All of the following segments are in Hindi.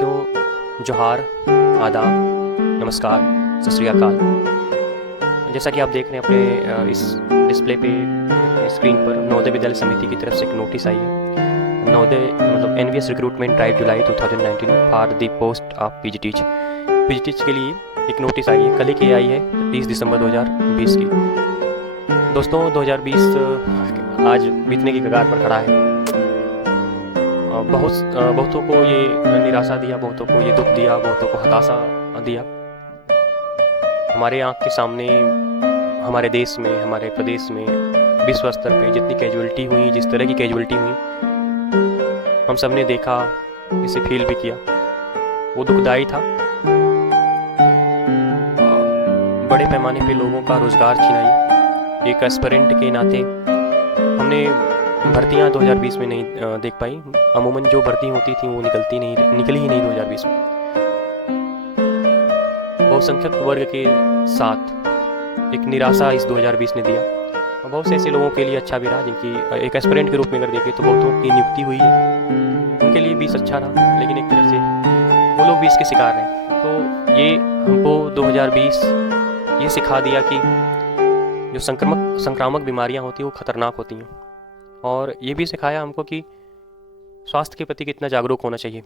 विद्यार्थियों, जोहार, आदाब, नमस्कार, सत श्री अकाल। जैसा कि आप देख रहे हैं अपने इस डिस्प्ले पे स्क्रीन पर नवोदय विद्यालय समिति की तरफ से एक नोटिस आई है। नवोदय मतलब NVS recruitment drive July 2019 for the post of PGT के लिए एक नोटिस आई है। कल ही आई है 30 दिसंबर 2020 की। दोस्तों 2020 आज बीतने की कगार पर खड़ा है। बहुतों को ये निराशा दिया, बहुतों को ये दुख दिया, बहुतों को हताशा दिया। हमारे आँख के सामने हमारे देश में, हमारे प्रदेश में, विश्व स्तर पे जितनी कैजुअलिटी हुई, जिस तरह की कैजुअलिटी हुई, हम सब ने देखा, इसे फील भी किया। वो दुखदाई था। बड़े पैमाने पे लोगों का रोज़गार छीनाई। एक एस्पिरेंट के नाते हमने भर्तियां 2020 में नहीं देख पाई। अमूमन जो भर्ती होती थी वो निकली ही नहीं 2020 में। बहुसंख्यक वर्ग के साथ एक निराशा इस 2020 ने दिया। बहुत से ऐसे लोगों के लिए अच्छा भी रहा जिनकी एक एस्पिरेंट के रूप में अगर देखें तो बहुतों की नियुक्ति हुई है, उनके लिए 20 अच्छा रहा, लेकिन एक तरह से वो लोग भी इसके शिकार हैं। तो ये हमको 2020 ये सिखा दिया कि जो संक्रामक बीमारियां होती हैं वो खतरनाक होती हैं, और ये भी सिखाया हमको कि स्वास्थ्य के प्रति कितना जागरूक होना चाहिए।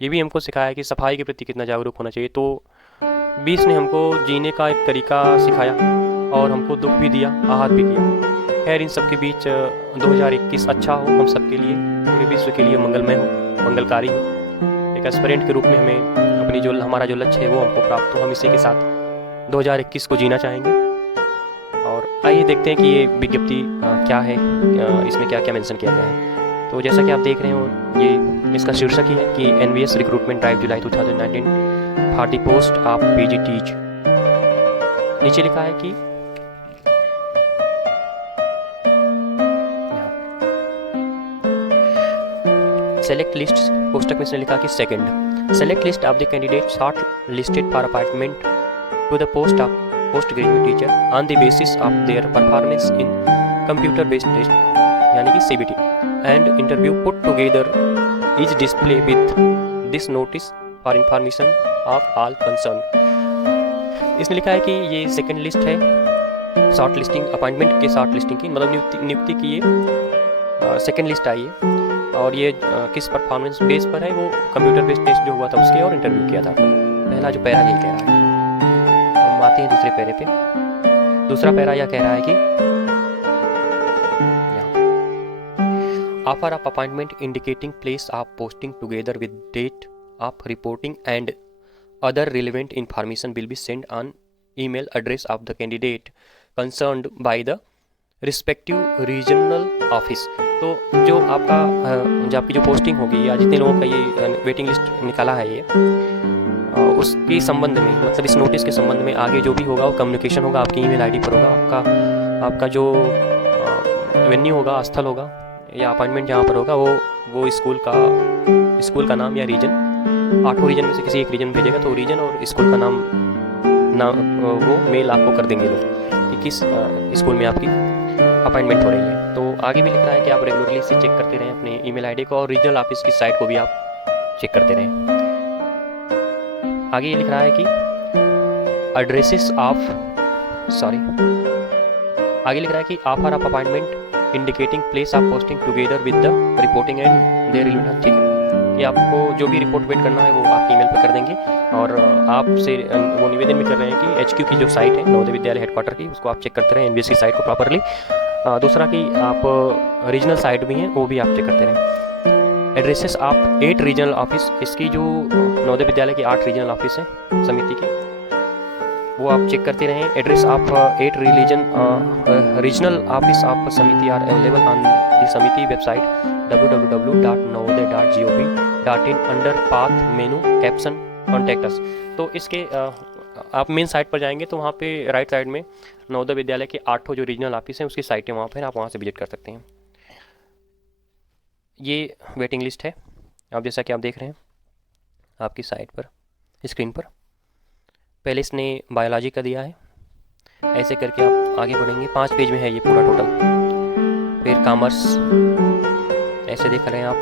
ये भी हमको सिखाया कि सफाई के प्रति कितना जागरूक होना चाहिए। तो 20 ने हमको जीने का एक तरीका सिखाया और हमको दुख भी दिया, आहत भी किया। खैर इन सब के बीच 2021 अच्छा हो हम सब के लिए, पूरे विश्व के लिए मंगलमय हो, मंगलकारी हो। एक एस्पिरेंट के रूप में हमें अपनी हमारा जो लक्ष्य है वो हमको प्राप्त हो। हम इसी के साथ 2021 को जीना चाहेंगे। और आइए देखते हैं कि ये विज्ञप्ति क्या है, इसमें क्या क्या मेंशन किया गया है। तो जैसा कि आप देख रहे हो, ये इसका शीर्षक ही है कि NVS recruitment drive July 2019 for the post of PGT. नीचे लिखा है कि सेलेक्ट लिस्ट, पोस्टक में इसने लिखा कि second select list of the candidate short listed for appointment to the post of post graduate teacher on the basis of their performance in computer based test यानी कि CBT and interview put together is display with this notice for information of all concern. इसने लिखा है कि ये सेकंड लिस्ट है शॉर्ट लिस्टिंग, अपॉइंटमेंट के शॉर्ट लिस्टिंग की, मतलब नियुक्ति की ये सेकंड लिस्ट आई है। और ये किस परफॉर्मेंस बेस पर है, वो कंप्यूटर बेस्ड टेस्ट जो हुआ था उसके और इंटरव्यू किया था। पहला जो पैरा ये कह रहा है। हम आते हैं दूसरे पैरे पे। दूसरा पैरा यह कह रहा है कि offer of appointment indicating place of posting together with date of reporting and other relevant information will be send on email address of the candidate concerned by the respective regional office. तो जो आपकी जो पोस्टिंग होगी या जितने लोगों का ये वेटिंग लिस्ट निकाला है ये, उसके संबंध में, मतलब इस नोटिस के संबंध में आगे जो भी होगा वो कम्युनिकेशन होगा आपकी ईमेल आईडी पर होगा। आपका जो वेन्यू होगा, स्थल होगा या अपॉइंटमेंट जहाँ पर होगा वो स्कूल का नाम या रीजन, 8 रीजन में से किसी एक रीजन भेजेगा तो रीजन और स्कूल का नाम वो मेल आपको कर देंगे लोग कि किस स्कूल में आपकी अपॉइंटमेंट हो रही है। तो आगे भी लिख रहा है कि आप रेगुलरली इसे चेक करते रहें अपने ईमेल आईडी को, और रीजनल ऑफिस की साइट को भी आप चेक करते रहें। आगे ये लिख रहा है कि आगे लिख रहा है कि offer of appointment indicating place of posting together with the reporting and their relevant. ठीक है कि आपको जो भी रिपोर्ट वेट करना है वो आपकी ईमेल पर कर देंगे। और आपसे वो निवेदन भी कर रहे हैं कि एचक्यू की जो साइट है नवोदय विद्यालय हेडक्वार्टर की, उसको आप चेक करते रहें, एनवीएस की साइट को प्रॉपरली। दूसरा कि आप रीजनल साइट भी हैं वो भी आप चेक करते रहें। एड्रेसेस ऑफ 8 रीजनल ऑफिस, इसकी जो नवोदय विद्यालय की 8 रीजनल ऑफिस है समिति की, वो आप चेक करते रहें। Address of 8 regional office of समिति आर अवेलेबल ऑन द समिति वेबसाइट www.navodaya.gov.in अंडर पाथ मेनू कैप्शन कॉन्टैक्ट अस। तो इसके आप मेन साइट पर जाएंगे तो वहाँ पे राइट साइड में नवोदय विद्यालय के 8 जो रीजनल ऑफिस हैं उसकी साइट है, वहाँ पर आप वहाँ से विजिट कर सकते हैं। ये वेटिंग लिस्ट है, अब जैसा कि आप देख रहे हैं आपकी साइट पर, स्क्रीन पर। पहले इसने बायोलॉजी का दिया है, ऐसे करके आप आगे बढ़ेंगे, 5 पेज में है ये पूरा टोटल। फिर कॉमर्स, ऐसे देख रहे हैं आप,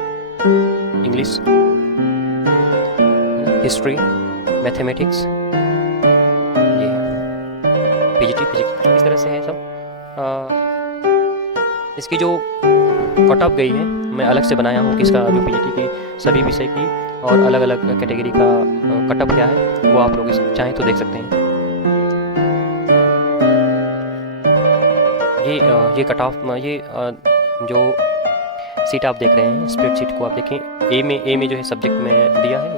इंग्लिश, हिस्ट्री, मैथमेटिक्स, ये पीजीटी फिजिक्स, इस तरह से है सब। इसकी जो कट ऑफ गई है मैं अलग से बनाया हूँ कि इसका जो पीजीटी की सभी विषय की और अलग अलग कैटेगरी का कट ऑफ क्या है वो आप लोग चाहें तो देख सकते हैं। ये कट ऑफ ये जो सीट आप देख रहे हैं, स्प्रेड शीट को आप देखें, ए में जो है सब्जेक्ट में दिया है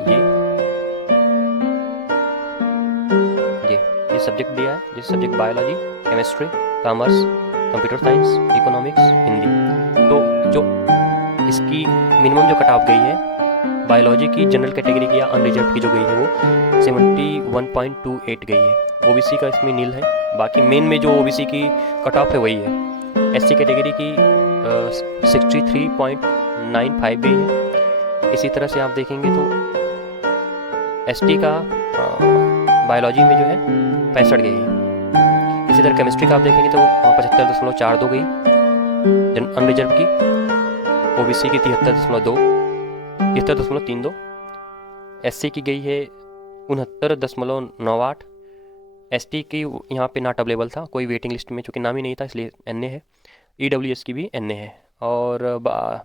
ये सब्जेक्ट दिया है, जिस subject biology, chemistry, commerce, computer science, economics, Hindi. तो जो इसकी मिनिमम जो कट ऑफ गई है बायोलॉजी की जनरल कैटेगरी की या अनरिजर्व की जो गई है वो 71.28 गई है। ओबीसी का इसमें नील है, बाकी मेन में जो ओबीसी की कट ऑफ है वही है। एससी कैटेगरी की 63.95 गई है। इसी तरह से आप देखेंगे तो एसटी का बायोलॉजी में जो है 65 गई है। इसी तरह केमिस्ट्री का आप देखेंगे तो 75.42 गई अनरिजर्व की। ओबीसी की 73.32, एससी की गई है 69.98। एसटी की यहाँ पे नॉट अवेलेबल था, कोई वेटिंग लिस्ट में चूँकि नाम ही नहीं था इसलिए एनए है। ईडब्ल्यूएस की भी एनए है और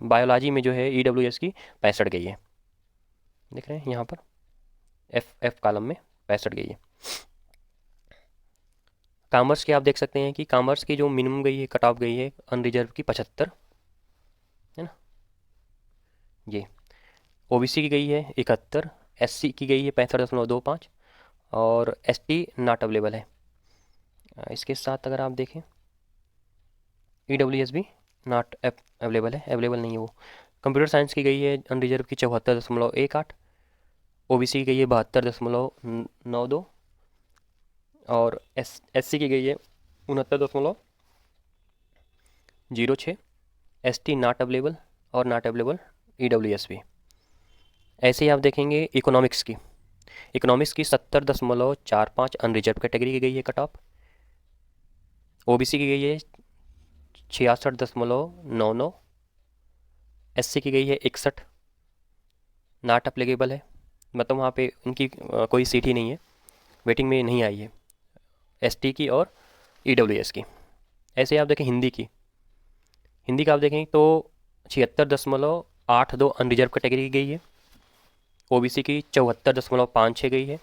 बायोलॉजी में जो है ईडब्ल्यूएस की 65 गई है। देख रहे हैं यहाँ पर एफ कॉलम में 65 गई है। कॉमर्स की आप देख सकते हैं कि कॉमर्स की जो मिनिमम गई है कट ऑफ गई है अनरिजर्व की 75 है ना। ये ओबीसी की गई है 71, एससी की गई है 65.25 और एसटी नॉट अवेलेबल है। इसके साथ अगर आप देखें ईडब्ल्यूएस भी नॉट अवेलेबल है, अवेलेबल नहीं है वो। कंप्यूटर साइंस की गई है अनरिजर्व की 74.18, ओबीसी की गई है 72.92 और एससी की गई है 69.06। एसटी नॉट अवेलेबल और नॉट अवेलेबल ईडब्ल्यूएस भी। ऐसे ही आप देखेंगे इकोनॉमिक्स की 70.45 अनरिजर्व कैटेगरी की गई है कट ऑफ। ओबीसी की गई है 66.99, एससी की गई है 61, नॉट अप्लीकेबल है, मतलब वहाँ पे उनकी कोई सीट ही नहीं है, वेटिंग में नहीं आई है एसटी की और ईडब्ल्यूएस की। ऐसे आप देखें हिंदी का आप देखें तो 76.82 अनरिजर्व कैटेगरी की गई है। ओबीसी की 74.56 गई है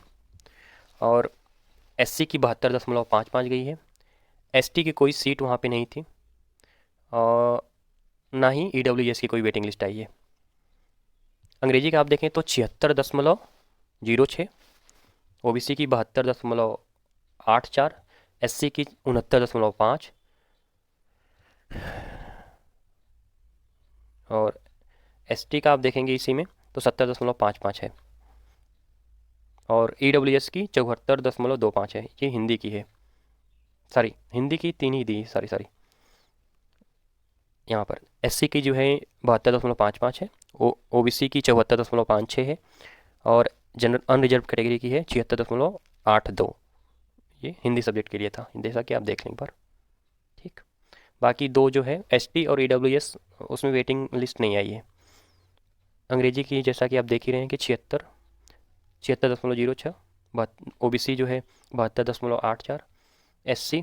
और एससी की 72.55 गई है। एसटी की कोई सीट वहाँ पे नहीं थी और ना ही ईडब्ल्यूएस की कोई वेटिंग लिस्ट आई है। अंग्रेजी का आप देखें तो 76.06, ओबीसी की 72.84, एससी की 69.5 और एसटी का आप देखेंगे इसी में तो 70.55 है और ईडब्ल्यूएस की 74.25 है। ये हिंदी की है, सॉरी हिंदी की 3 ही दी, सॉरी यहाँ पर एससी की जो है 72.55 है, ओबीसी की 74.56 है और जनरल अनरिजर्व कैटेगरी की है 76.82। ये हिंदी सब्जेक्ट के लिए था, जैसा कि आप देख लें पर ठीक। बाकी दो जो है एसटी और ईडब्ल्यूएस उसमें वेटिंग लिस्ट नहीं आई है। अंग्रेजी की जैसा कि आप देख ही रहे हैं कि 76.06, ओबीसी जो है 72.84, एससी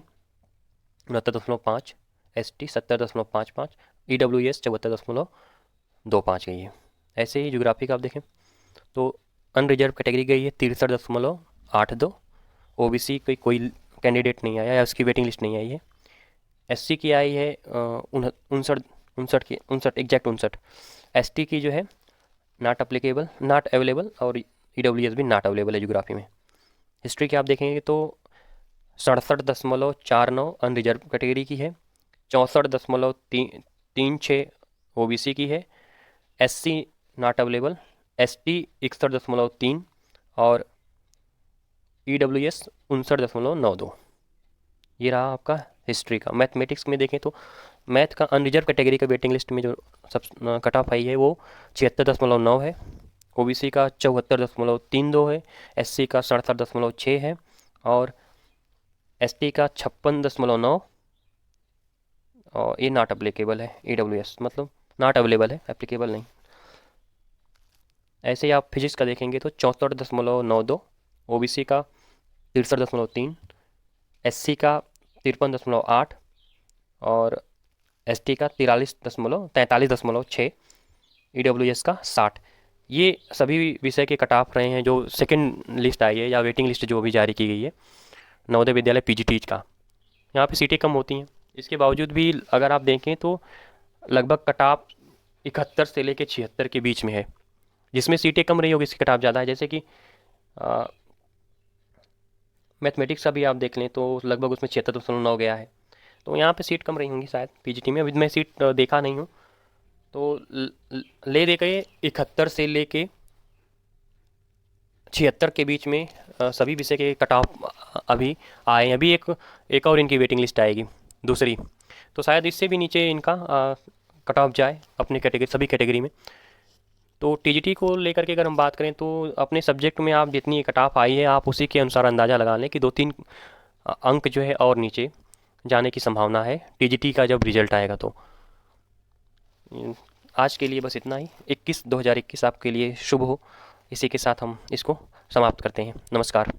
69.5, एसटी 70.55, ईडब्ल्यूएस 74.25 गई है। ऐसे ही ज्योग्राफी का आप देखें तो अनरिजर्व कैटेगरी गई है 63.82, ओबीसी कोई कैंडिडेट नहीं आया या उसकी वेटिंग लिस्ट नहीं आई है। एससी की आई है 59, एसटी की जो है नॉट अवेलेबल और ईडब्ल्यूएस भी नॉट अवेलेबल है ज्योग्राफी में। हिस्ट्री की आप देखेंगे तो 67.49 अनरिजर्व कैटेगरी की है, 64.36 ओबीसी की है, एससी नॉट अवेलेबल, एसटी 61.3 और ईडब्ल्यूएस 59.92। ये रहा आपका हिस्ट्री का। मैथमेटिक्स में देखें तो मैथ का अनरिजर्व कैटेगरी का वेटिंग लिस्ट में जो सब कट ऑफ आई है वो 76.9 है, ओबीसी का 74.32 है, एससी का 67.6 है और एसटी का 56.9 और ये नॉट अप्लीकेबल है। ईडब्ल्यूएस मतलब नॉट अवेलेबल है, एप्लीकेबल नहीं। ऐसे ही आप फिजिक्स का देखेंगे तो 64.92, ओबीसी का 63.3, एससी का 53.8 और एसटी का 43.43.6, ईडब्ल्यूएस का 60। ये सभी विषय के कट ऑफ रहे हैं जो सेकंड लिस्ट आई है या वेटिंग लिस्ट जो भी जारी की गई है नवोदय विद्यालय पीजीटी का। यहाँ पे सीटें कम होती हैं, इसके बावजूद भी अगर आप देखें तो लगभग कट ऑफ 71 से लेकर 76 के बीच में है। जिसमें सीटें कम रही होगी इसकी कट ऑफ ज़्यादा है। जैसे कि मैथमेटिक्स का भी आप देख लें तो लगभग उसमें 76.9 गया है, तो यहाँ पे सीट कम रही होंगी शायद पीजीटी में। अभी मैं सीट देखा नहीं हूँ, तो ले दे के 71 से लेके 76 के बीच में सभी विषय के कट ऑफ अभी आए हैं। अभी एक और इनकी वेटिंग लिस्ट आएगी दूसरी, तो शायद इससे भी नीचे इनका कट ऑफ जाए अपनी कैटेगरी, सभी कैटेगरी में। तो टीजीटी को लेकर के अगर हम बात करें तो अपने सब्जेक्ट में आप जितनी कट ऑफ आई है आप उसी के अनुसार अंदाज़ा लगा लें कि 2-3 अंक जो है और नीचे जाने की संभावना है टीजीटी का जब रिजल्ट आएगा। तो आज के लिए बस इतना ही। 2021 आपके लिए शुभ हो, इसी के साथ हम इसको समाप्त करते हैं। नमस्कार।